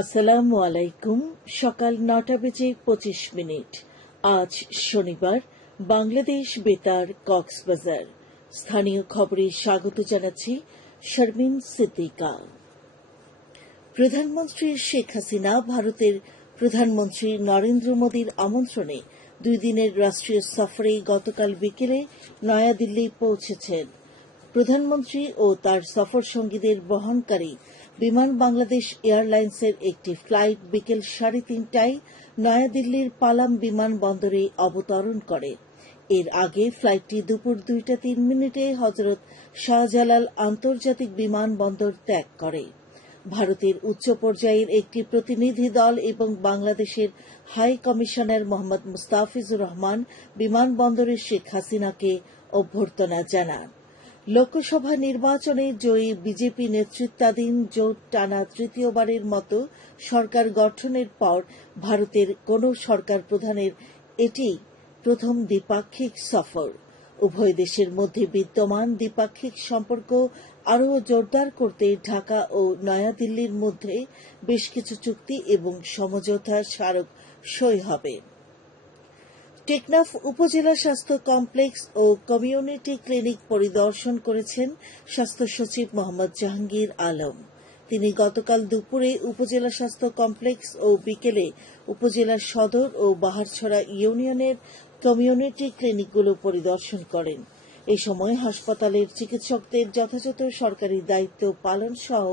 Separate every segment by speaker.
Speaker 1: আসসালামু আলাইকুম। সকাল নটা বেজে পঁচিশ মিনিট। আজ শনিবার, বাংলাদেশ বেতার, কক্সবাজার। স্থানীয় খবরে স্বাগত জানাচ্ছি শারমিন সিদ্দিকা। প্রধানমন্ত্রী শেখ হাসিনা ভারতের প্রধানমন্ত্রী নরেন্দ্র মোদীর আমন্ত্রণে দুই দিনের রাষ্ট্রীয় সফরে গতকাল বিকেলে নয়াদিল্লি পৌঁছেছেন। প্রধানমন্ত্রী ও তার সফর সঙ্গীদের বহনকারী বিমান বাংলাদেশ এয়ারলাইন্সের একটি ফ্লাইট বিকেল সাড়ে তিনটায় নয়াদিল্লির পালাম বিমানবন্দরে অবতরণ করে। এর আগে ফ্লাইটটি দুপুর দুইটা তিন মিনিটে হজরত শাহজালাল আন্তর্জাতিক বিমানবন্দর ত্যাগ করে। ভারতের উচ্চ পর্যায়ের একটি প্রতিনিধি দল এবং বাংলাদেশের হাই কমিশনার মোহাম্মদ মুস্তাফিজুর রহমান বিমানবন্দরে শেখ হাসিনাকে অভ্যর্থনা জানান। লোকসভা নির্বাচনে জয়ী বিজেপি নেতৃত্বাধীন জোট টানা তৃতীয়বারের মতো সরকার গঠনের পর ভারতের কোন সরকার প্রধানের এটি প্রথম দ্বিপাক্ষিক সফর। উভয় দেশের মধ্যে বিদ্যমান দ্বিপাক্ষিক সম্পর্ক আরও জোরদার করতে ঢাকা ও নয়াদিল্লির মধ্যে বেশ কিছু চুক্তি এবং সমঝোতা স্মারক সই হবে। টেকনাফ উপজেলা স্বাস্থ্য কমপ্লেক্স ও কমিউনিটি ক্লিনিক পরিদর্শন করেছেন স্বাস্থ্য সচিব মোহাম্মদ জাহাঙ্গীর আলম। তিনি গতকাল দুপুরে উপজেলা স্বাস্থ্য কমপ্লেক্স ও বিকেলে উপজেলার সদর ও বাহারছড়া ইউনিয়নের কমিউনিটি ক্লিনিকগুলো পরিদর্শন করেন। এ সময় হাসপাতালের চিকিৎসকদের যথাযথ সরকারি দায়িত্ব পালন সহ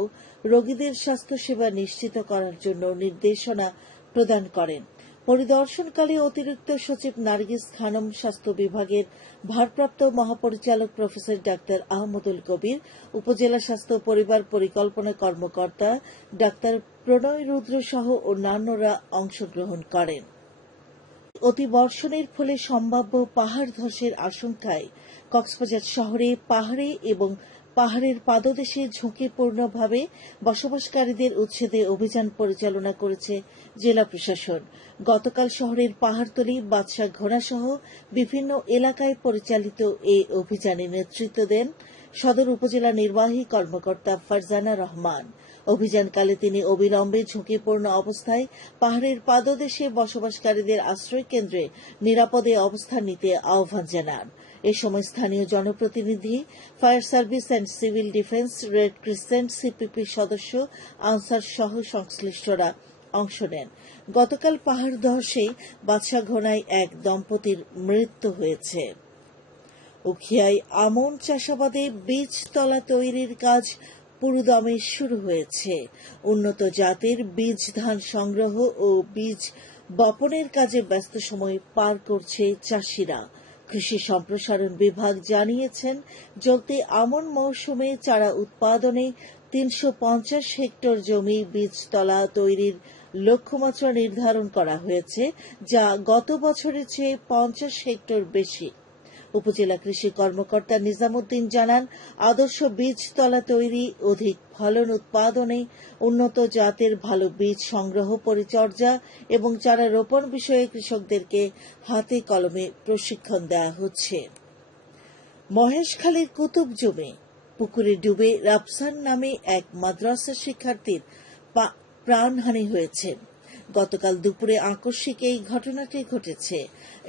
Speaker 1: রোগীদের স্বাস্থ্যসেবা নিশ্চিত করার জন্য নির্দেশনা প্রদান করেন। পরিদর্শনকালে অতিরিক্ত সচিব নার্গিস খানম স্বাস্থ্য বিভাগের ভারপ্রাপ্ত মহাপরিচালক প্রফেসর ডাক্তার আহমদুল কবির, উপজেলা স্বাস্থ্য পরিবার পরিকল্পনা কর্মকর্তা ডাক্তার প্রণয় রুদ্র সহ অন্যান্যরা অংশগ্রহণ করেন। অতিবর্ষণের ফলে সম্ভাব্য পাহাড় ধসের আশঙ্কায় কক্সবাজার শহরে পাহাড়ে এবং পাহাড়ের পাদদেশে ঝুঁকিপূর্ণভাবে বসবাসকারীদের উচ্ছেদে অভিযান পরিচালনা করেছে জেলা প্রশাসন। গতকাল শহরের পাহাড়তলি, বাদশাহ ঘোড়াসহ বিভিন্ন এলাকায় পরিচালিত এই অভিযানে নেতৃত্ব দেন সদর উপজেলা নির্বাহী কর্মকর্তা ফারজানা রহমান। অভিযানকালে তিনি অবিলম্বে ঝুঁকিপূর্ণ অবস্থায় পাহাড়ের পাদদেশে বসবাসকারীদের আশ্রয় কেন্দ্রে নিরাপদে অবস্থান নিতে আহ্বান জানান। এ সময় স্থানীয় জনপ্রতিনিধি, fire service and civil defence, red crescent, CPP সদস্য, আনসার সহ সংশ্লিষ্টরা অংশ নেন। গতকাল পাহাড় ধসে বাদশাঘোনায় এক দম্পতির মৃত্যু হয়েছে। উখিয়ায় আমন চাষাবাদে বীজতলা তৈরির কাজ পুরুদমে শুরু হয়েছে। উন্নত জাতের বীজ ধান সংগ্রহ ও বীজ বপনের কাজে ব্যস্ত সময় পার করছে চাষিরা। কৃষি সম্প্রসারণ বিভাগ জানিয়েছেন, চলতি আমন মৌসুমে চারা উৎপাদনে তিনশো পঞ্চাশ হেক্টর জমি বীজতলা তৈরির লক্ষ্যমাত্রা নির্ধারণ করা হয়েছে, যা গত বছরের চেয়ে পঞ্চাশ হেক্টর বেশি। উপজেলা কৃষি কর্মকর্তা নিজামুদ্দিন জানান, আদর্শ বীজতলা তৈরি, অধিক ফলন উৎপাদনে উন্নত জাতের ভালো বীজ সংগ্রহ পরিচর্যা এবং চারা রোপণ বিষয়ে কৃষকদেরকে হাতে কলমে প্রশিক্ষণ দেওয়া হচ্ছে। মহেশখালীর কুতুব জমে পুকুরে ডুবে রাফসান নামে এক মাদ্রাসা শিক্ষার্থীর প্রাণহানি হয়েছে। গতকাল দুপুরে আকস্মিক এই ঘটনাটি ঘটেছে।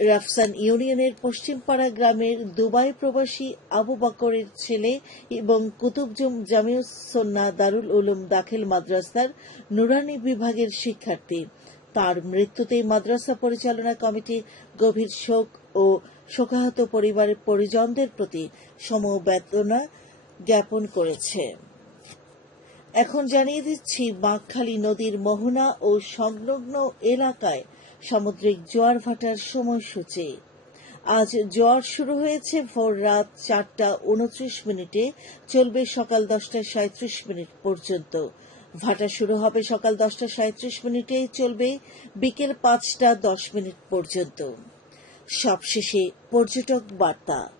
Speaker 1: রাফসান ইউনিয়নের পশ্চিমপাড়া গ্রামের দুবাই প্রবাসী আবু বকরের ছেলে এবং কুতুবজুম জামিউসন্না দারুল উলুম দাখিল মাদ্রাসার নুরানি বিভাগের শিক্ষার্থী। তার মৃত্যুতে মাদ্রাসা পরিচালনা কমিটি গভীর শোক ও শোকাহত পরিবারের পরিজনদের প্রতি সমবেদনা জ্ঞাপন করেছে। এখন জানিয়ে দিচ্ছি, বাঁকখালী নদীর মোহনা ও সংলগ্ন এলাকায় সামুদ্রিক জোয়ার ভাটার সময়সূচি। আজ জোয়ার শুরু হয়েছে ভোর রাত চারটা উনত্রিশ মিনিটে, চলবে সকাল দশটা সাঁত্রিশ মিনিট পর্যন্ত। ভাটা শুরু হবে সকাল দশটা সাঁত্রিশ মিনিটে চলবে বিকেল পাঁচটা দশ মিনিট পর্যন্ত। সবশেষে পর্যটক বার্তা।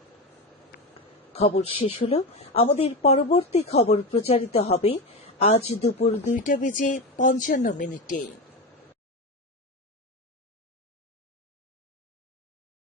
Speaker 1: খবর শেষ হল। আমাদের পরবর্তী খবর প্রচারিত হবে আজ দুপুর দুইটা বেজে পঞ্চান্ন মিনিটে।